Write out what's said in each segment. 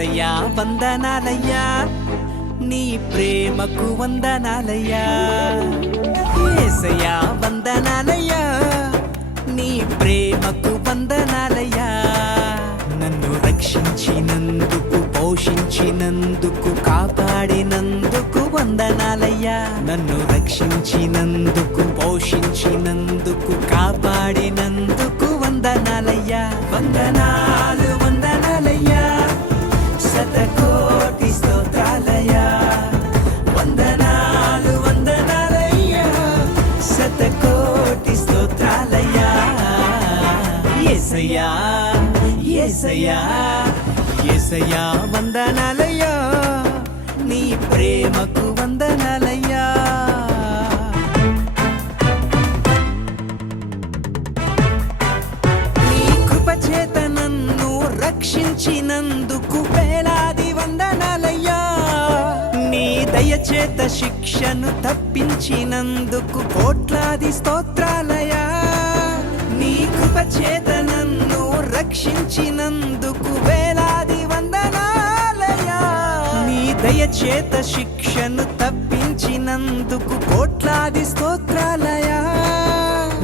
యేసయ్యా వందనాలయ్యా, నీ ప్రేమకు వందనాలయ్యా. యేసయ్యా వందనాలయ్యా, నీ ప్రేమకు వందనాలయ్యా. నన్ను రక్షించినందుకు, పోషించినందుకు, కాపాడినందుకు వందనాలయ్యా. నన్ను రక్షించినందుకు, పోషించినందుకు, కాపాడినందుకు వందనాలయ్యా. వందనాలు వందనాలయ్యా, శతకోటి స్తోత్రాలయ్యా. వందనాలు వందనాలయ్యా, శతకోటి స్తోత్రాలయ్యా. యేసయ్యా యేసయ్యా యేసయ్యా వందనాలయ్యా, నీ ప్రేమకు వందనాలయ్యా. నీ కృపచేత నన్ను రక్షించినందుకు వేలాది వందనాలయ్యా. నీ దయచేత శిక్షను తప్పించినందుకు కోట్లాది స్తోత్రాలయ్యా. నీ కృపచేత నన్ను రక్షించినందుకు వేలాది వందనాలయ్యా. నీ దయచేత శిక్షను తప్పించినందుకు కోట్లాది స్తోత్రాలయ్యా.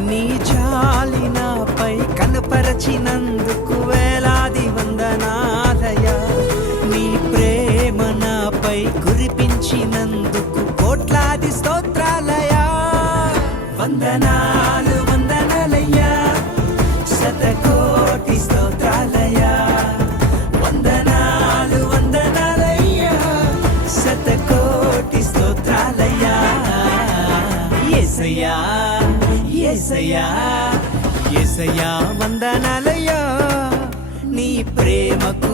నీ జాలి నాపై కనపరచినందుకు వేలాది వందనాలయ్యా. నీ ప్రేమ నాపై కురిపించినందుకు కోట్లాది స్తోత్రాలయ్యా. వందనాలు వందనాలయ్యా, శతకోటి స్తోత్రాలయ్యా. వందనాలు వందనాలయ్యా, శతకోటి స్తోత్రాలయ్యా. యేసయ్యా యేసయ్యా యేసయ్యా వందనాలయ్యా, నీ ప్రేమకు